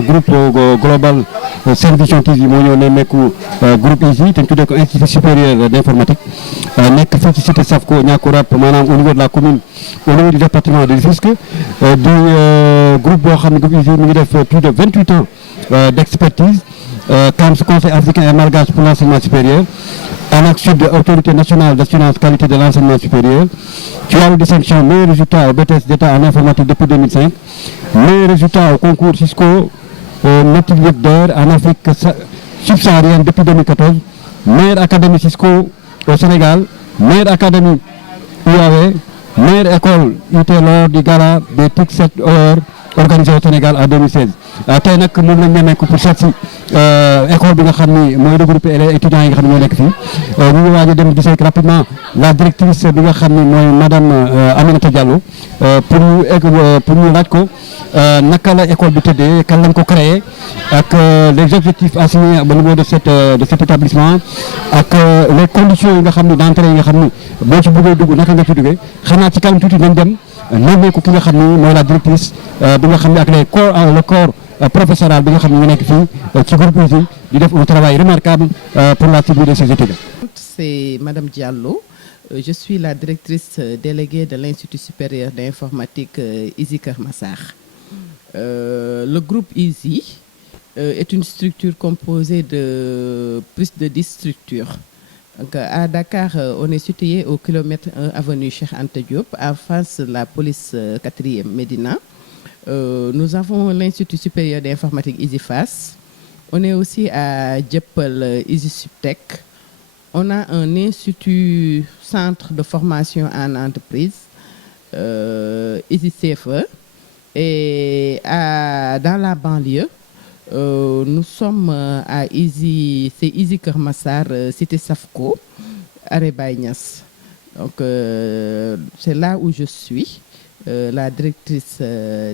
groupe global Servition TV moo ñëw ne nekku groupe ISI te ñu tuddee ko institut supérieur d'informatique nekk fii ci cité Safco Niakoulrap maanaam au niveau de la commune au niveau du département de Rufisque du groupe boo xam ne groupe ISI mi ngi def plus de 28 ans d'expertise CAMS conseil africain et malgache pour l'enseignement supérieur ANAQ Sud autorité nationale d'assurance qualité de l'enseignement supérieur ci wàllu distinction meilleur résultat au BTS d'État en informatique depuis 2005 meilleur résultat au concours Cisco maîtrise d'or en Afrique subsaharienne depuis 2014 meilleure académie Cisco au Sénégal meilleure académie UAV meilleure école IT lors du gala des TIC 7 or organisé au Sénégal en 2016 tey nag moom lañ ne nekk pour seet si école bi nga xam ni mooy regroupé les étudiants yi nga xam ne ñoo nekk fii ñu ngi waaj a dem gisee rapidement la directrice bi nga xam ni mooy madame Aminata Diallo pour ñu laaj ko naka la école bi tëddee kan lañ ko créé ak les objectifs assignés au niveau de cet établissement ak les conditions yi nga xam ni d'entrée yi nga xam ni boo ci bëggee dugg naka nga ci duggee xanaa ci kanam tuuti nañ dem nemmeeku ki nga xam ni mooy la directrice bi nga xam ne ak le corps professoral bi nga xam ne ñu nekk fii ci groupe ISI di def un travail remarquable pour la suivi de ces études. C'est Madame Diallo. Je suis la directrice déléguée de l'Institut supérieur d'informatique ISI Keur Massar. Le groupe ISI est une structure composée de plus de 10 structures. Donc, à Dakar, on est situé au kilomètre 1 avenue Cheikh Anta Diop, en face de la police 4e Médina. Nous avons l'Institut supérieur d'informatique ISI Fass. On est aussi à Dieuppeul ISI Subtech. On a un institut centre de formation en entreprise, ISI CFE. Et dans la banlieue, nous sommes à ISI, c'est ISI Keur Massar, cité Safco, arrêt Baye Niass. Donc c'est là où je suis, la directrice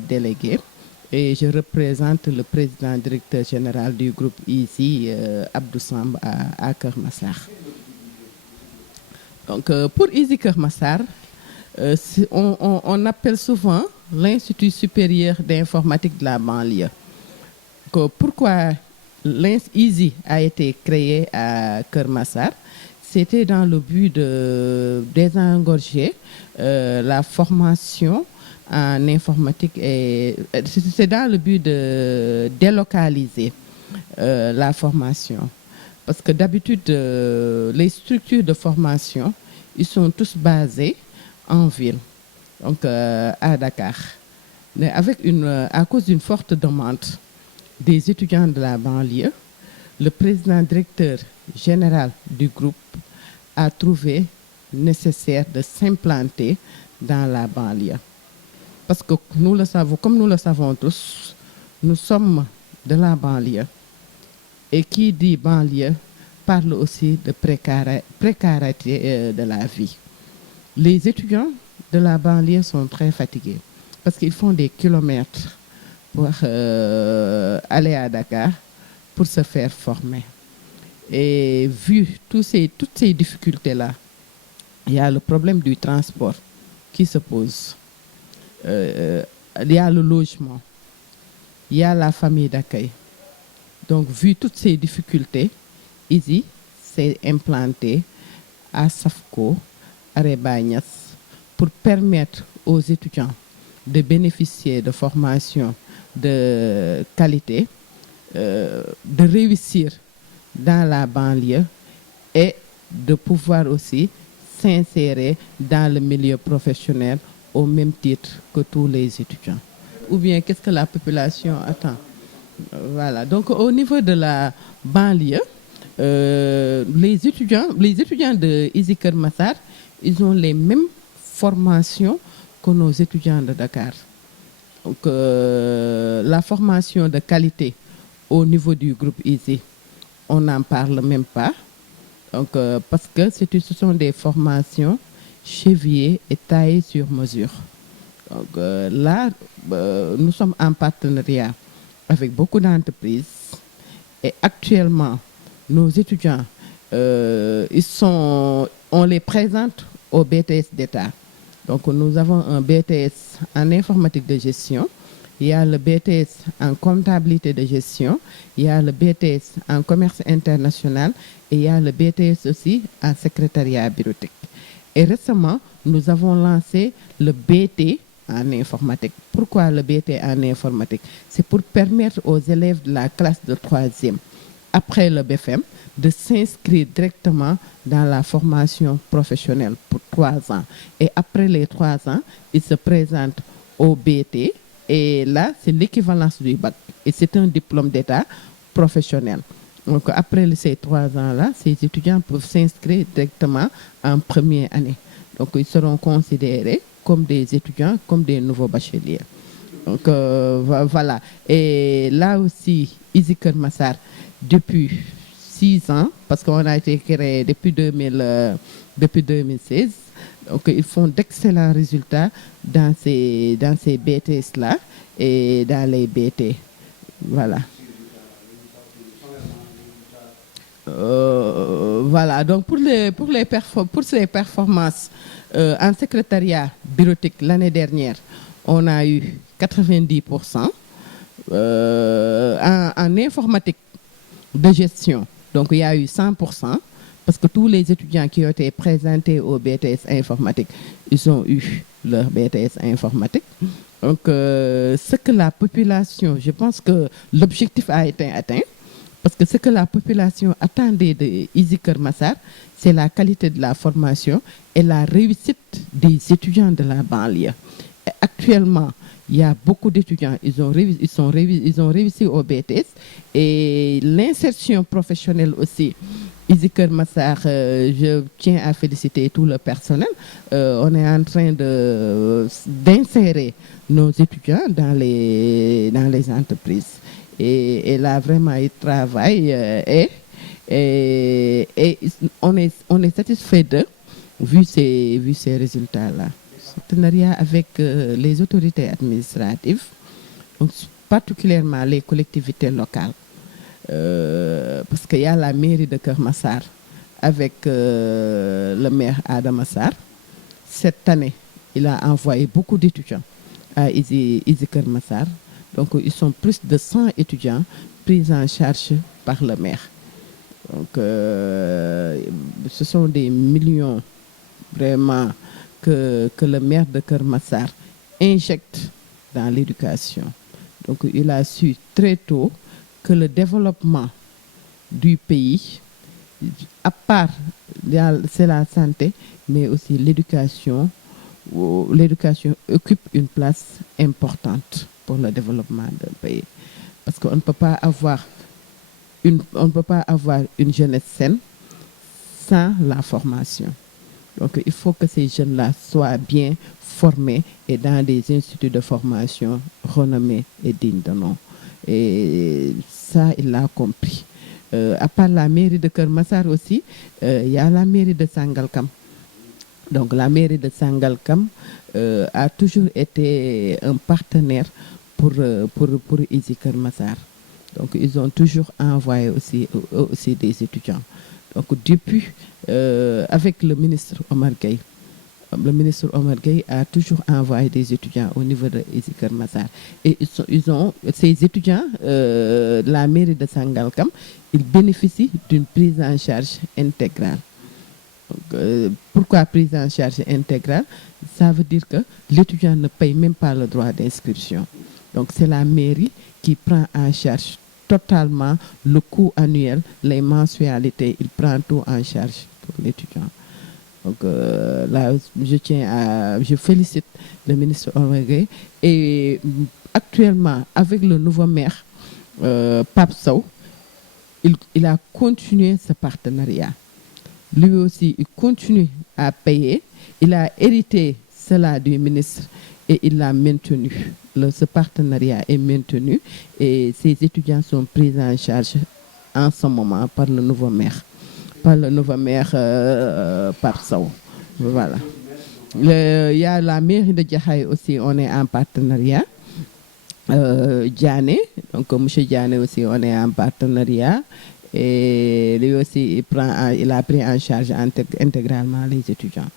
déléguée, et je représente le président directeur général du groupe ISI, Abdou Samb à Keur Massar. Donc pour ISI Keur Massar, on appelle souvent l'Institut supérieur d'informatique de la banlieue. Pourquoi l'ISI a été créé à Keur Massar? C'était dans le but de désengorger la formation en informatique et c'est dans le but de délocaliser la formation. Parce que d'habitude, les structures de formation, ils sont tous basés en ville, donc à Dakar. Mais à cause d'une forte demande des étudiants de la banlieue, le président directeur général du groupe a trouvé nécessaire de s'implanter dans la banlieue. Parce que nous le savons, comme nous le savons tous, nous sommes de la banlieue. Et qui dit banlieue parle aussi de précarité de la vie. Les étudiants de la banlieue sont très fatigués parce qu'ils font des kilomètres pour aller à Dakar pour se faire former. Et vu toutes ces difficultés-là, il y a le problème du transport qui se pose. Il y a le logement, il y a la famille d'accueil. Donc, vu toutes ces difficultés, ISI s'est implanté à Safco, arrêt Baye Niass, pour permettre aux étudiants de bénéficier de formations de qualité, de réussir dans la banlieue et de pouvoir aussi s'insérer dans le milieu professionnel au même titre que tous les étudiants. Ou bien, qu'est-ce que la population attend? Voilà. Donc, au niveau de la banlieue, les étudiants de ISI Keur Massar, ils ont les mêmes formations que nos étudiants de Dakar. Donc, la formation de qualité au niveau du groupe ISI, on n'en parle même pas. Donc, parce que ce sont des formations chevillées et taillées sur mesure. Donc, là, nous sommes en partenariat avec beaucoup d'entreprises. Et actuellement, nos étudiants, on les présente au BTS d'État. Donc, nous avons un BTS en informatique de gestion il y a le BTS en comptabilité de gestion, il y a le BTS en commerce international et il y a le BTS aussi en secrétariat bureautique. Et récemment, nous avons lancé le BT en informatique. Pourquoi le BT en informatique? C'est pour permettre aux élèves de la classe de 3e, après le BFM, de s'inscrire directement dans la formation professionnelle pour 3 ans. Et après les 3 ans, ils se présentent au BT. Et là, c'est l'équivalence du bac. Et c'est un diplôme d'état professionnel. Donc, après ces 3 ans-là, ces étudiants peuvent s'inscrire directement en première année. Donc, ils seront considérés comme des étudiants, comme des nouveaux bacheliers. Donc, voilà. Et là aussi, Easy Keur Massar, depuis 6 ans, parce qu'on a été créé depuis 2016, donc ils font d'excellents résultats dans ces BTS-là et dans les BT. Voilà. Voilà, donc pour ces performances en secrétariat bureautique l'année dernière, on a eu 90%. En informatique de gestion, donc il y a eu 100%, parce que tous les étudiants qui ont été présentés au BTS informatique, ils ont eu leur BTS informatique. Donc, ce que la population, je pense que l'objectif a été atteint. Parce que ce que la population attendait de Easy Keur Massar, c'est la qualité de la formation et la réussite des étudiants de la banlieue. Et actuellement, il y a beaucoup d'étudiants, ils ont réussi au BTS et l'insertion professionnelle aussi. Easy Keur Massar, je tiens à féliciter tout le personnel. On est en train d'insérer nos étudiants dans les entreprises. Et là, vraiment, ils travaillent et on est satisfait d'eux, vu ces résultats-là. Partenariat avec les autorités administratives, donc particulièrement les collectivités locales. Parce qu'il y a la mairie de Keur Massar avec le maire Adama Sarr. Cette année, il a envoyé beaucoup d'étudiants à Easy Keur Massar. Donc, ils sont plus de 100 étudiants pris en charge par le maire. Donc, ce sont des millions vraiment que le maire de Keur Massar injecte dans l'éducation. Donc, il a su très tôt que le développement du pays, à part c'est la santé, mais aussi l'éducation. L'éducation occupe une place importante pour le développement d'un pays. Parce qu'on ne peut pas avoir une jeunesse saine sans la formation. Donc il faut que ces jeunes-là soient bien formés et dans des instituts de formation renommés et dignes de nom. Et ça, il l'a compris. À part la mairie de Keur Massar aussi, il y a la mairie de Sangalkam. Donc la mairie de Sangalkam a toujours été un partenaire pour Easy Keur Massar. Donc ils ont toujours envoyé aussi des étudiants. Donc depuis, avec le ministre Omar Gueye, le ministre Omar Gueye a toujours envoyé des étudiants au niveau de Easy Keur Massar. Et ces étudiants, la mairie de Sangalkam, ils bénéficient d'une prise en charge intégrale. Donc, pourquoi prise en charge intégrale? Ça veut dire que l'étudiant ne paye même pas le droit d'inscription. Donc c'est la mairie qui prend en charge totalement le coût annuel, les mensualités, il prend tout en charge pour l'étudiant. Donc là, je félicite le ministre Omar Gueye. Et actuellement, avec le nouveau maire, Pape Sow, il a continué ce partenariat. Lui aussi, il continue à payer. Il a hérité cela du ministre et il l'a maintenu. Ce partenariat est maintenu et ces étudiants sont pris en charge en ce moment par le nouveau maire. Pape Sow. Voilà. Il y a la mairie de Jaxaay aussi, on est en partenariat. Diané, donc M. Diané aussi, on est en partenariat. Et lui aussi, il a pris en charge intégralement les étudiants.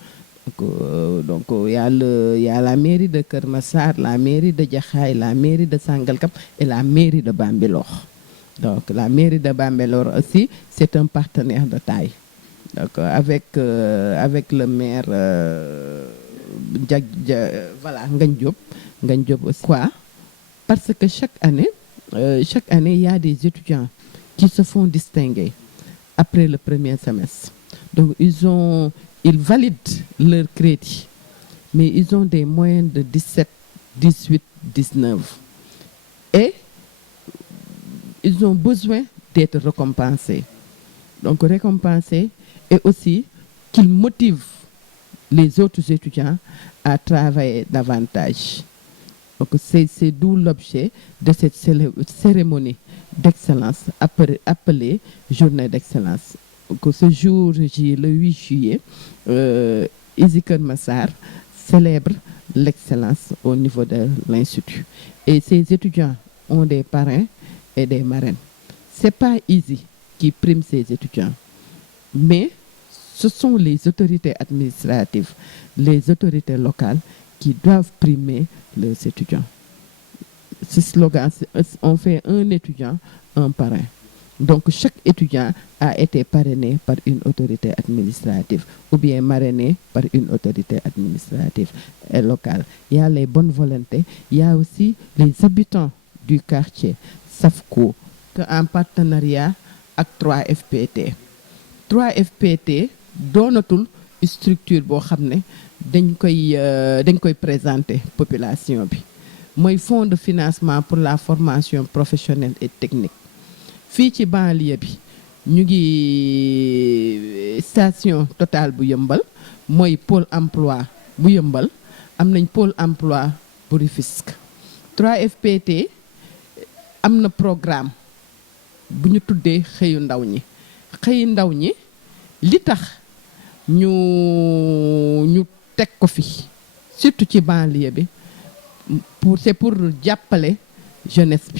Donc, il y a la mairie de Keur Massar, la mairie de Jaxaay, la mairie de Sangalkam et la mairie de Bambilor. Donc la mairie de Bambilor aussi, c'est un partenaire de taille. Donc avec le maire voilà, Ngagne Diop aussi. Quoi? Parce que chaque année, il y a des étudiants qui se font distinguer après le premier semestre. Donc ils valident leur crédit, mais ils ont des moyennes de 17, 18, 19. Et ils ont besoin d'être récompensés. Donc récompensés et aussi qu'ils motivent les autres étudiants à travailler davantage. Donc c'est d'où l'objet de cette cérémonie d'excellence appelée Journée d'excellence. Donc ce jour J, le 8 juillet, ISI Keur Massar célèbre l'excellence au niveau de l'Institut. Et ces étudiants ont des parrains et des marraines. Ce n'est pas ISI qui prime ces étudiants, mais ce sont les autorités administratives, les autorités locales qui doivent primer leurs étudiants. Ce slogan, on fait un étudiant, un parrain. Donc chaque étudiant a été parrainé par une autorité administrative ou bien marrainé par une autorité administrative et locale. Il y a les bonnes volontés, il y a aussi les habitants du quartier SAFCO en partenariat avec 3FPT. 3FPT doonatul structure boo xam ne dañ koy présenter population bi mooy fonds de financement pour la formation professionnelle et technique. Fii ci banlieue bi ñu ngi station Total bu Yëmbal mooy pôle emploi bu Yëmbal, am nañ pôle emploi bu Rufisque. 3FPT am na programme bu ñu tuddee xëyu ndaw ñi. Xëyu ndaw ñi li tax ñu teg ko fi surtout ci banlieue bi c'est pour jàppale jeunesse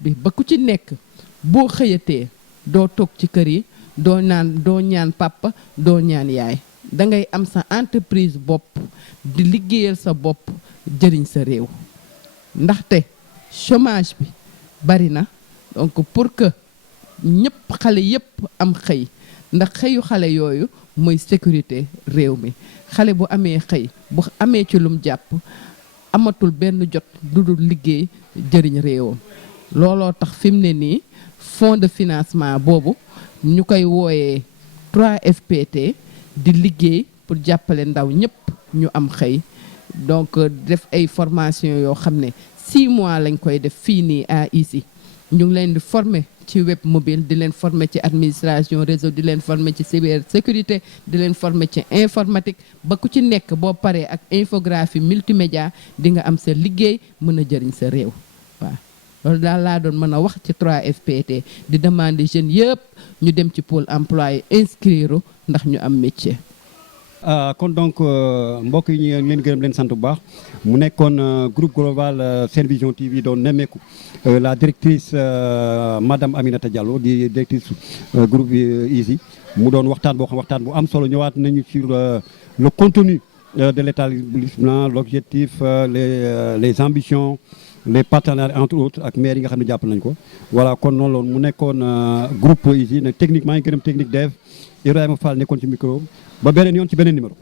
bi ba ku ci nekk boo xëyatee doo toog ci kër yi doo ñaan papa doo ñaan yaay da ngay am sa entreprise bopp di liggéeyal sa bopp jëriñ sa réew ndaxte chômage bi bari na. Donc pour que ñëpp xale yëpp am xëy ndax xëyu xale yooyu mooy sécurité réew mi. Xale bu amee xëy bu amee ci lum jàpp amatul benn jot du dul liggéey jëriñ réewam. Looloo tax fi mu ne nii fonds de financement boobu ñu koy wooyee 3FPT di liggéey pour jàppale ndaw ñëpp ñu am xëy. Donc def ay formation yoo xam ne 6 mois lañ koy def fii nii à ISI. ñu ngi leen di former ci web mobile, di leen former ci administration réseau, di leen former ci cybersécurité, di leen former ci informatique ba ku ci nekk boo paree ak infographie multimédia di nga am sa liggéey mën a jëriñ sa réew. Waaw loolu daal laa doon mën a wax ci 3FPT di demander jeunes yëpp ñu dem ci pôle emploi inscrire ndax ñu am métier. kon donc mbokk yi ñu leen gërëm leen sant bu baax mu nekkoon groupe global Sen Vision TV doon nemmeeku la directrice madame Aminata Diallo di directrice groupe ISI mu doon waxtaan boo xam waxtaan bu am solo ñëwaat nañu sur le contenu de l'établissement, l'objectif, les ambitions, les partenaires entre autres ak maire yi nga xam ne jàpp nañ ko. Voilà kon noonu loolu mu nekkoon groupe ISI nag techniquement yi gërëm technique dev Ibrahima Fall nekkoon ci micro ba beneen yoon ci beneen numéro.